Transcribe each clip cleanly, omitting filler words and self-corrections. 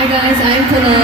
Hi guys, I'm Tala.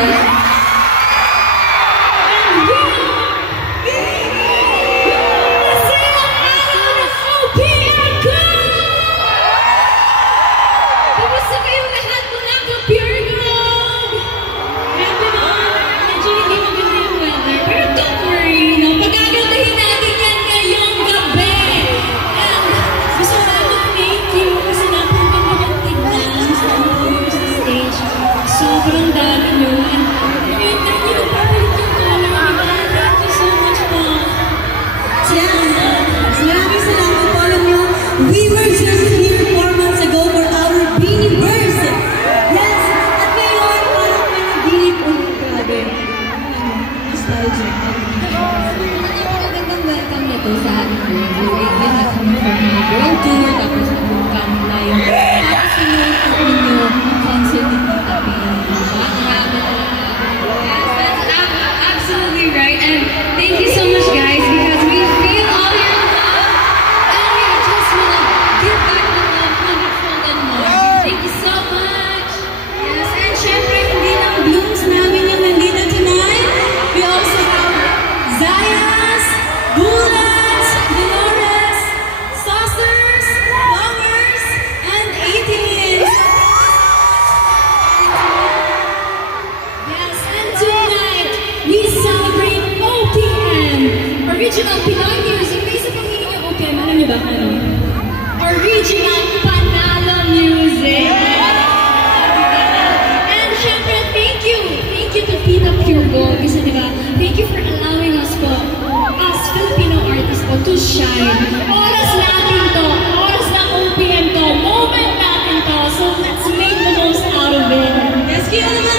Sobrang dami nyo. And thank you pa rin yung color. Thank you so much po. Maraming salamat po. Alam nyo, we were just here 4 months ago for our Beanieverse. Yes, at ngayon, parang may nag-iip. Oh, grabe. Nostalgic. Magandang welcome nito sa ating buhay. Ay, na-confirm na world tour, tapos nag-welcome na yung tapos sinuot ninyo concert ni Tita P. Absolutely right. And thank you so much, guys, because we feel all your love. And we just want to give back the love hundredfold and more. Thank you so much. Yes, and syempre, hindi lang blooms namin yung nandito tonight. We also have Zayas, Bullets, Dolores, Saucers, Flowers, and 18s. Yes, and tonight, we celebrate OPM, Original Pinoy Music. May isa pang meaning yung OPM. Alam niyo ba ano? Original Panalo Music. And syempre, thank you. Thank you to Tita Pure Gold. Kasi diba, thank you for allowing us po, as Filipino artists po, to shine. Oras natin to. Oras ng OPM to. Moment natin to. So let's make the most out of it. Yes, kaya naman,